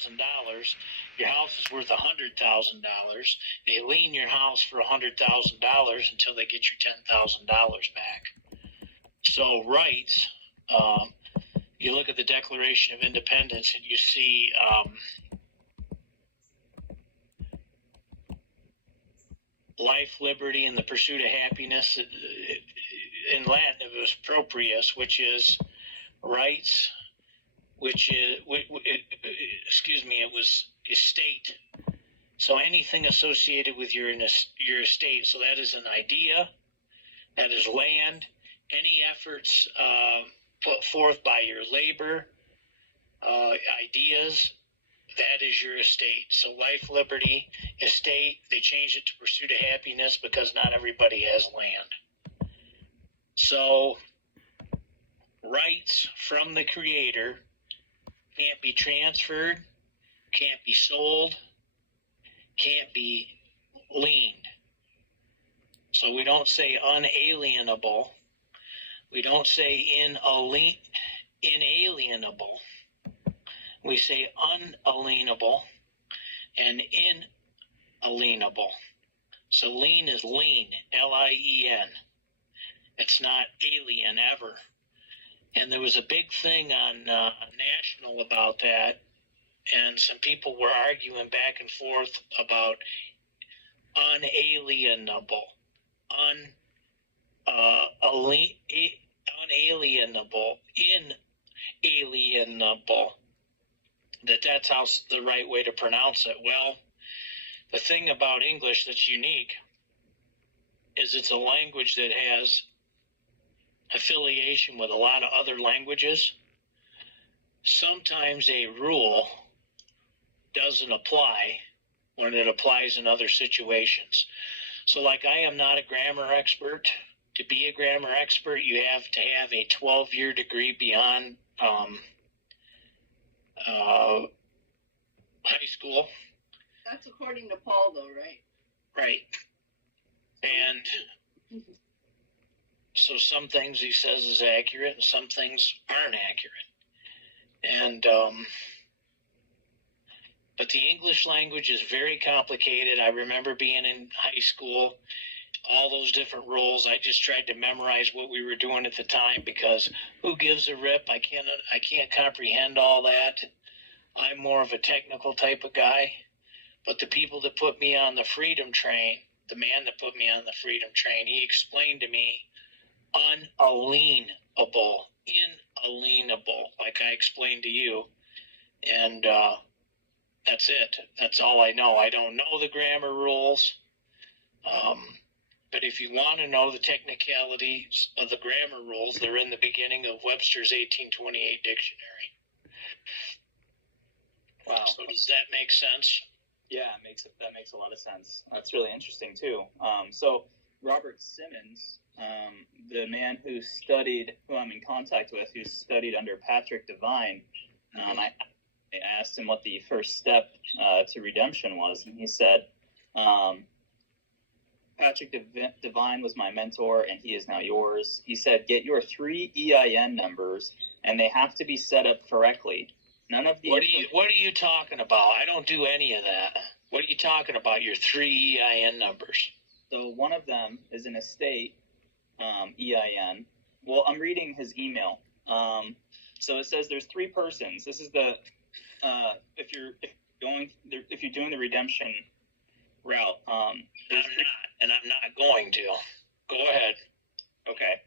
$1,000. Your house is worth $100,000. They lien your house for $100,000 until they get your $10,000 back. So rights, you look at the Declaration of Independence and you see life, liberty, and the pursuit of happiness. In Latin, it was proprius, which is rights, which is, it was estate. So anything associated with your estate. So that is an idea, that is land, any efforts put forth by your labor, ideas, that is your estate. So life, liberty, estate, they changed it to pursuit of happiness because not everybody has land. So rights from the Creator can't be transferred, can't be sold, can't be liened. So we don't say unalienable. We don't say inalienable. We say unalienable and inalienable. So lien is lien, L-I-E-N. It's not alien ever. And there was a big thing on National about that, and some people were arguing back and forth about unalienable, unalienable, inalienable. That's how the right way to pronounce it. Well, the thing about English that's unique is it's a language that has affiliation with a lot of other languages. Sometimes a rule doesn't apply when it applies in other situations. So like I am not a grammar expert. To be a grammar expert, you have to have a 12-year degree beyond high school. That's according to Paul, though, right? Right. And so some things he says is accurate and some things aren't accurate. And but the English language is very complicated. I remember being in high school, all those different rules. I just tried to memorize what we were doing at the time because who gives a rip? I can't comprehend all that. I'm more of a technical type of guy. But the people that put me on the freedom train, the man that put me on the freedom train, he explained to me unalienable, inalienable, like I explained to you. And that's it. That's all I know. I don't know the grammar rules. But if you want to know the technicalities of the grammar rules, they're in the beginning of Webster's 1828 dictionary. Wow. So does that make sense? Yeah, that makes a lot of sense. That's really interesting too. So Robert Simmons, the man who I'm in contact with, who studied under Patrick Devine, I asked him what the first step to redemption was, and he said, Patrick Devine was my mentor, and he is now yours. He said, get your 3 EIN numbers, and they have to be set up correctly. None of the What are you talking about? I don't do any of that. What are you talking about, your 3 EIN numbers? So one of them is an estate EIN. Well, I'm reading his email. So it says there's 3 persons. This is the if you're doing the redemption route. I'm not going to. Go ahead. Okay.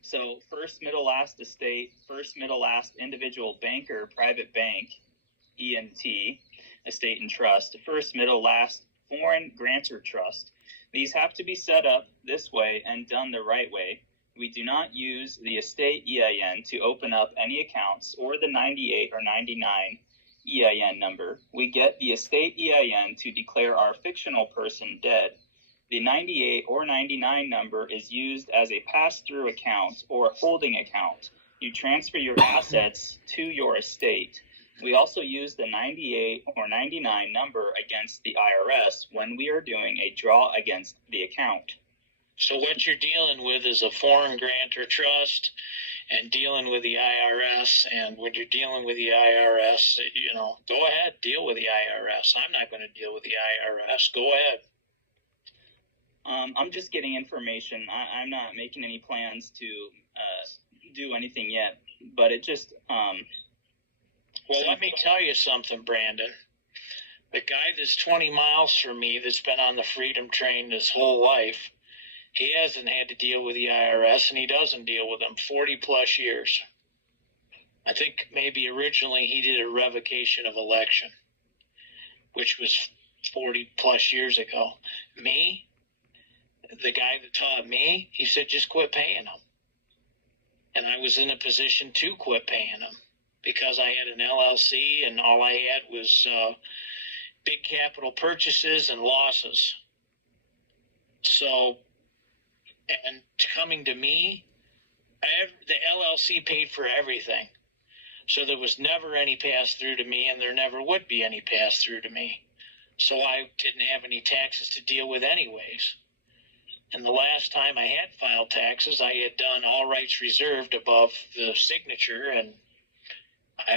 So first, middle, last estate, first, middle, last individual banker, private bank, E&T, estate and trust, first, middle, last foreign grantor trust. These have to be set up this way and done the right way. We do not use the estate EIN to open up any accounts or the 98 or 99 EIN number. We get the estate EIN to declare our fictional person dead. The 98 or 99 number is used as a pass-through account or holding account. You transfer your assets to your estate. We also use the 98 or 99 number against the IRS when we are doing a draw against the account. So what you're dealing with is a foreign grantor trust and dealing with the IRS. And when you're dealing with the IRS, go ahead, deal with the IRS. I'm not going to deal with the IRS. Go ahead. I'm just getting information. I'm not making any plans to do anything yet, but it just... Well, let me tell you something, Brandon. The guy that's 20 miles from me that's been on the Freedom Train his whole life, he hasn't had to deal with the IRS, and he doesn't deal with them 40 plus years. I think maybe originally he did a revocation of election, which was 40 plus years ago. Me, the guy that taught me, he said, just quit paying them. And I was in a position to quit paying them because I had an LLC and all I had was big capital purchases and losses. So, and coming to me, the LLC paid for everything. So there was never any pass through to me, and there never would be any pass through to me. So I didn't have any taxes to deal with anyways. And the last time I had filed taxes, I had done all rights reserved above the signature, and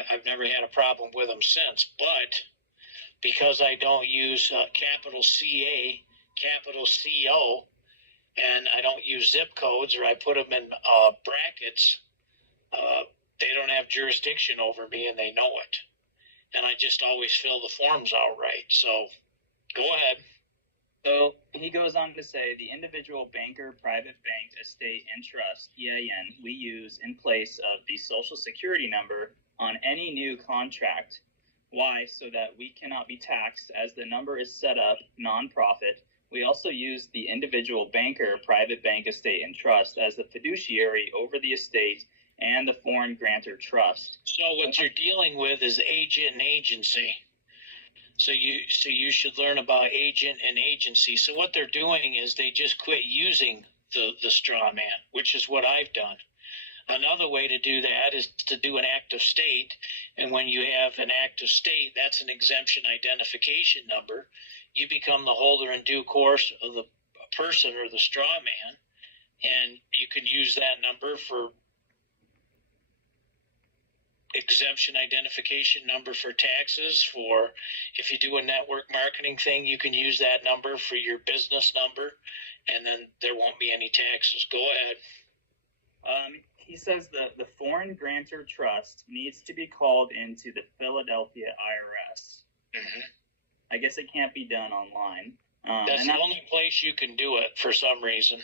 I've never had a problem with them since. But because I don't use capital CA, capital CO, and I don't use zip codes, or I put them in brackets, they don't have jurisdiction over me, and they know it. And I just always fill the forms out right. So go ahead. So he goes on to say, the individual banker, private bank, estate, and trust, EIN, we use in place of the Social Security number on any new contract. Why? So that we cannot be taxed as the number is set up nonprofit. We also use the individual banker, private bank, estate, and trust as the fiduciary over the estate and the foreign grantor trust. So what you're dealing with is agent and agency. So you should learn about agent and agency. So what they're doing is they just quit using the straw man, which is what I've done. Another way to do that is to do an act of state. And when you have an act of state, that's an exemption identification number. You become the holder in due course of the person or the straw man. And you can use that number for exemption identification number for taxes. For if you do a network marketing thing, you can use that number for your business number, and then there won't be any taxes. Go ahead. He says the foreign grantor trust needs to be called into the Philadelphia IRS. Mm-hmm. I guess it can't be done online. That's the only place you can do it for some reason.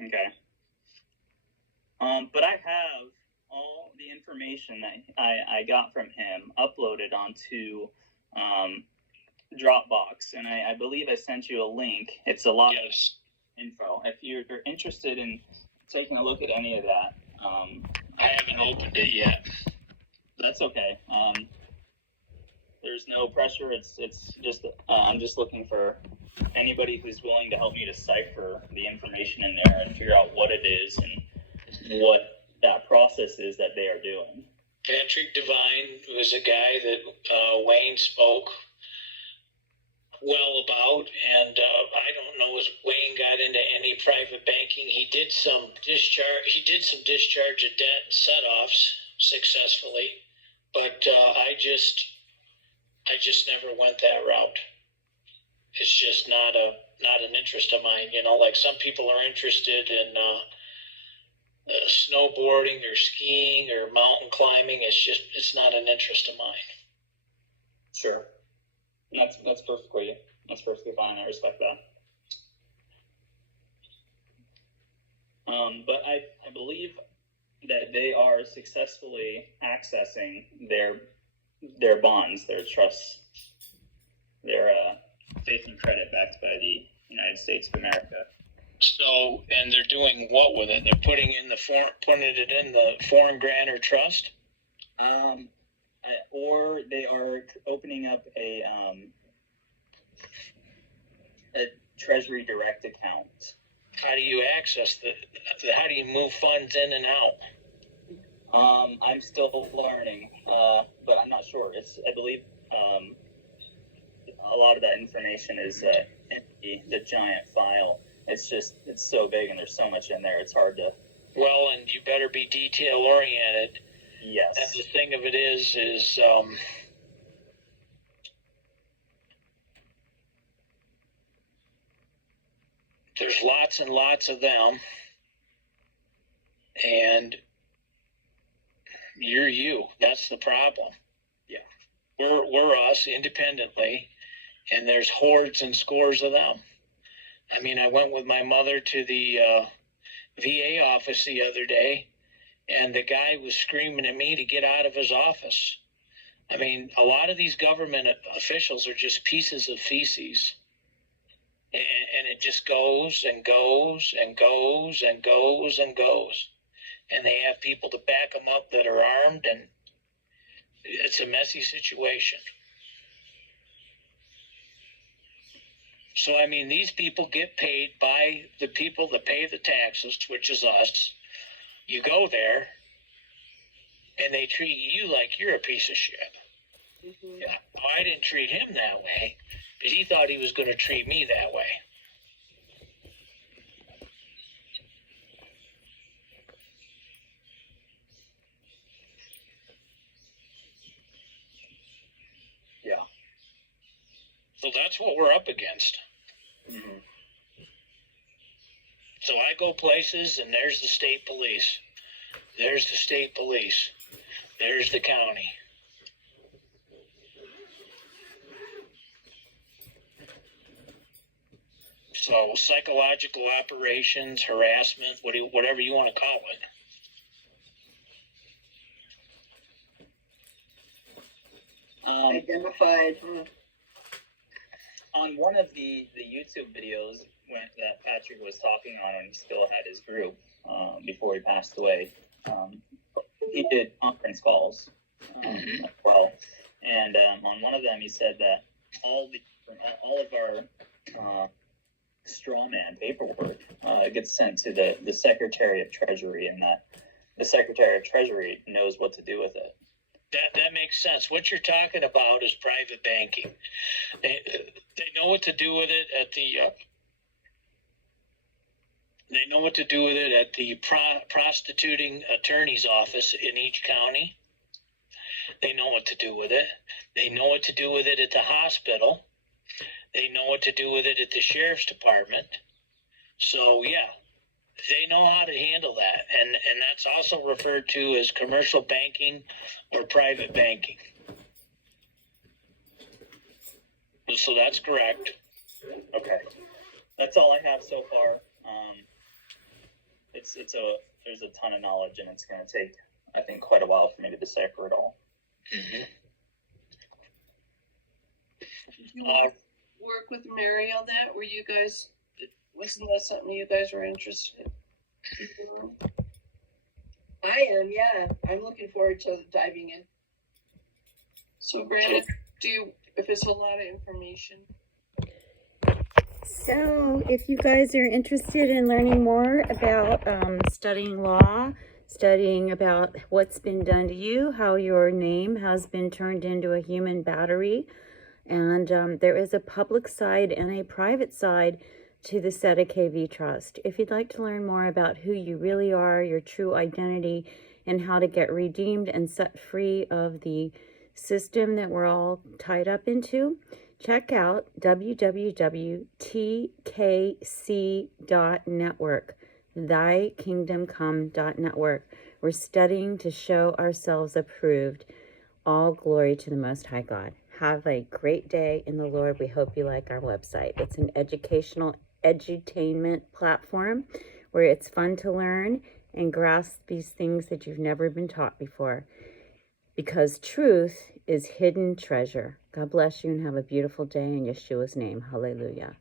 Okay. But I have all the information that I got from him uploaded onto Dropbox, and I believe I sent you a link. It's a lot of info. If you're interested in taking a look at any of that, I haven't opened it yet. That's okay. There's no pressure. It's just I'm just looking for anybody who's willing to help me decipher the information in there and figure out what it is and what that process is that they are doing. Patrick Devine was a guy that Wayne spoke well about, and I don't know if Wayne got into any private banking. He did some discharge of debt set-offs successfully, but I just never went that route. It's just not an interest of mine. Like some people are interested in snowboarding or skiing or mountain climbing. It's not an interest of mine. Sure. That's perfectly fine. I respect that. But I believe that they are successfully accessing their bonds, their trusts, their faith and credit backed by the United States of America. So, and they're doing what with it? They're putting it in the foreign grantor trust? Or they are opening up a Treasury Direct account. How do you access how do you move funds in and out? I'm still learning, but I'm not sure. I believe a lot of that information is in the giant file. it's so big and there's so much in there. It's hard to. Well, and you better be detail oriented. Yes. And the thing of it is there's lots and lots of them, and you're you. That's the problem. Yeah. We're us independently, and there's hordes and scores of them. I mean, I went with my mother to the VA office the other day, and the guy was screaming at me to get out of his office. I mean, a lot of these government officials are just pieces of feces. And it just goes and goes and goes and goes and goes. And they have people to back them up that are armed, and it's a messy situation. So, I mean, these people get paid by the people that pay the taxes, which is us. You go there, and they treat you like you're a piece of shit. Mm-hmm. Yeah, I didn't treat him that way, because he thought he was going to treat me that way. Yeah. So that's what we're up against. Mm-hmm. So I go places, and there's the state police. There's the state police. There's the county. So psychological operations, harassment, whatever you want to call it. Identified. On one of the YouTube videos that Patrick was talking on when he still had his group before he passed away, he did conference calls as well. And on one of them, he said that all of our straw man paperwork gets sent to the Secretary of Treasury, and that the Secretary of Treasury knows what to do with it. That makes sense. What you're talking about is private banking. They know what to do with it at the. They know what to do with it at the prostituting attorney's office in each county. They know what to do with it. They know what to do with it at the hospital. They know what to do with it at the sheriff's department. So yeah, they know how to handle that, and that's also referred to as commercial banking or private banking. So that's correct. Okay, that's all I have so far. There's a ton of knowledge, and it's going to take, I think, quite a while for me to decipher it all. Mm-hmm. You work with Mary on that? Were you guys? Wasn't that something you guys were interested in? I am, yeah. I'm looking forward to diving in. So, Brandon, if it's a lot of information? So, if you guys are interested in learning more about studying law, studying about what's been done to you, how your name has been turned into a human battery, and there is a public side and a private side to the SETA KV Trust. If you'd like to learn more about who you really are, your true identity, and how to get redeemed and set free of the system that we're all tied up into, check out www.tkc.network, thykingdomcome.network. We're studying to show ourselves approved. All glory to the Most High God. Have a great day in the Lord. We hope you like our website. It's an educational edutainment platform where it's fun to learn and grasp these things that you've never been taught before. Because truth is hidden treasure. God bless you and have a beautiful day in Yeshua's name. Hallelujah.